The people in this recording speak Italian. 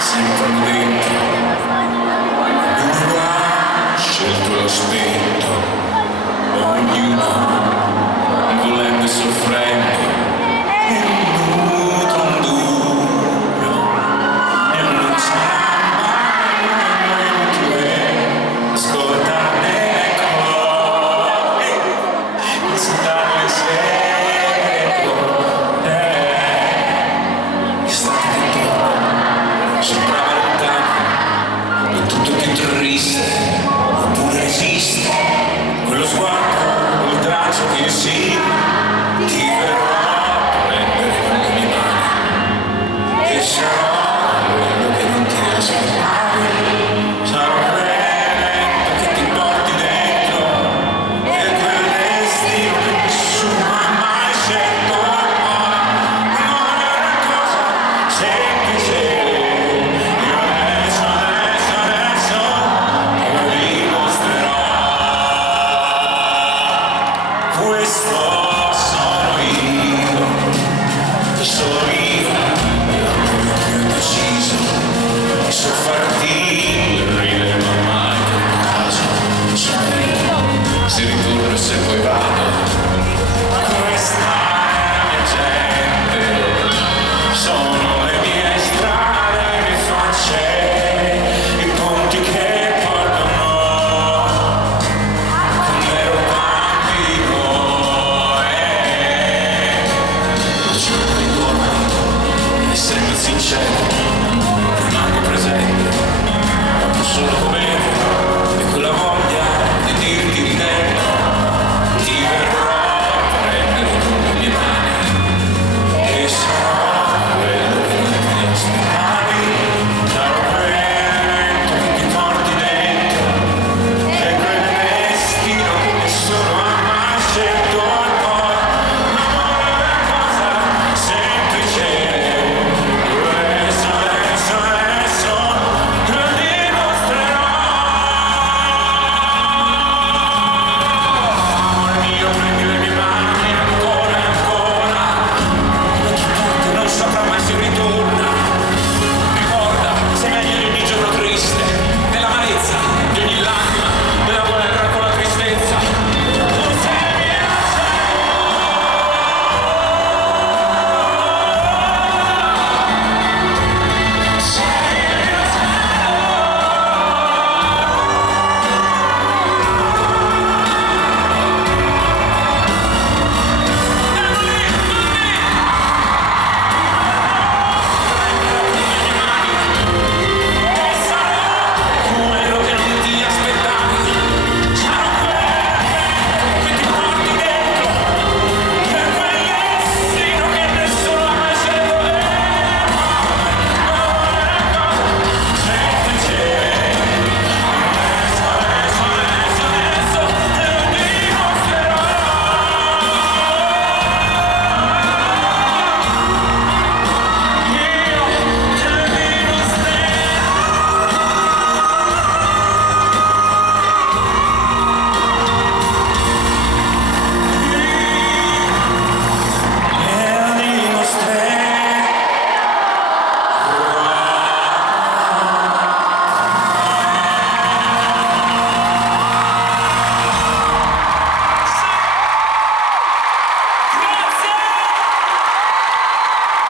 sentono dentro. Ognuno ha scelto lo spento, ognuno volendo e soffrendo. Oppure resiste quello sguardo, quel braccio che sì, ti verrò a prendere con le mie mani e sarò quello che non ti riesco a fare, sarò quello che ti porti dentro e quel destino che nessuno ha mai scelto. Non è una cosa semplice. Questo sono io, l'uomo che ho deciso di so farti ridere ma mai per caso. Se ritorno e se poi vado, questa è la mia gente, sono le mie strade, le mie facce, i ponti che portano con me essendo sincero, rimango presente, solo come